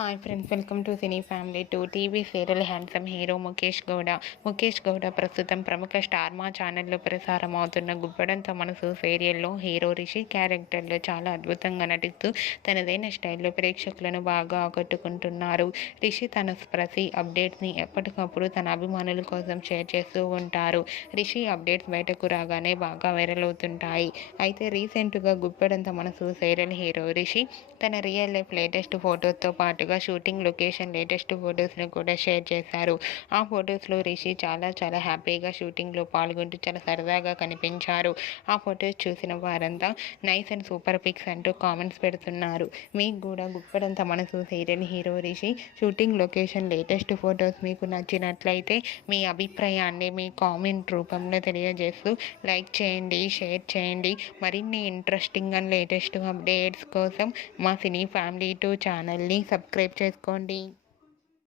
Hi friends, welcome to cine family. TV serial handsome hero Mukesh Gowda. Mukesh Gowda ప్రస్తుతం ప్రముఖ star మా ఛానల్లో ప్రసారం అవుతున్న గుబ్బడంత మనసు సీరియల్లో హీరో రిషి క్యారెక్టర్లో చాలా అద్భుతంగా నటిస్తూ తనదైన స్టైల్లో ప్రేక్షకులను బాగా ఆకట్టుకుంటున్నారు. రిషి తన ప్రతి అప్డేట్స్ని ఎప్పటికప్పుడు తన అభిమానుల కోసం షేర్ చేస్తూ ఉంటారు. రిషి అప్డేట్స్ బయటకు రాగానే బాగా వైరల్ అవుతుంటాయి. అయితే రీసెంట్గా గుబ్బడంత మనసు సీరియల్ హీరో రిషి తన రియల్ లైఫ్ లేటెస్ట్ ఫోటోతో పాటుగా షూటింగ్ లొకేషన్ లేటెస్ట్ ఫొటోస్ను కూడా షేర్ చేశారు. ఆ ఫొటోస్లో రిషి చాలా హ్యాపీగా షూటింగ్లో పాల్గొంటూ చాలా సరదాగా కనిపించారు. ఆ ఫొటోస్ చూసిన వారంతా నైస్ అండ్ సూపర్ పిక్స్ అంటూ కామెంట్స్ పెడుతున్నారు. మీకు కూడా గుప్పడంత మనసు serial hero Rishi shooting location latest photos మీకు నచ్చినట్లయితే మీ అభిప్రాయాన్ని మీ కామెంట్ రూపంలో తెలియజేస్తూ లైక్ చేయండి, షేర్ చేయండి. మరిన్ని ఇంట్రెస్టింగ్ అండ్ లేటెస్ట్ అప్డేట్స్ కోసం మా సినీ ఫ్యామిలీ 2 ఛానల్ని సబ్స్క్రైబ్ చేసుకోండి.